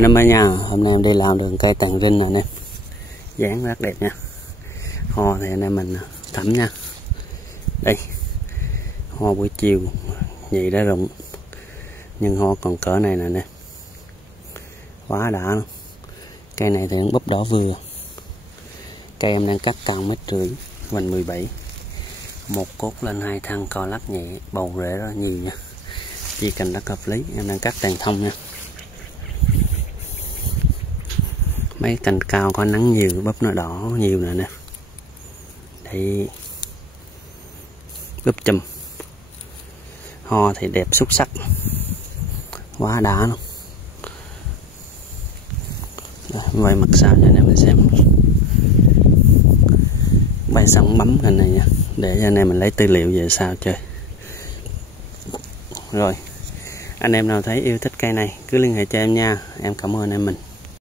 Năm nay nha, hôm nay em đi làm đường cây tàng rinh nè anh em, dáng rất đẹp nha. Hoa thì anh em mình thẩm nha. Đây, hoa buổi chiều nhị đã rụng, nhưng hoa còn cỡ này nè anh em, quá đã luôn. Cây này thì nó búp đỏ vừa. Cây em đang cắt cao 1,5 m, hoành 17, một cốt lên 2 thân, co lắc nhẹ, bầu rễ rất nhiều nha. Chỉ cần đất hợp lý, em đang cắt tàn thông nha. Mấy cành cao có nắng nhiều, búp nó đỏ nhiều nè nè. Đây, búp chùm. Hoa thì đẹp xuất sắc, quá đã luôn. Quay mặt sau cho anh em mình xem. Quay xong bấm hình này nha, để cho anh em mình lấy tư liệu về sao chơi. Rồi, anh em nào thấy yêu thích cây này cứ liên hệ cho em nha. Em cảm ơn anh em mình.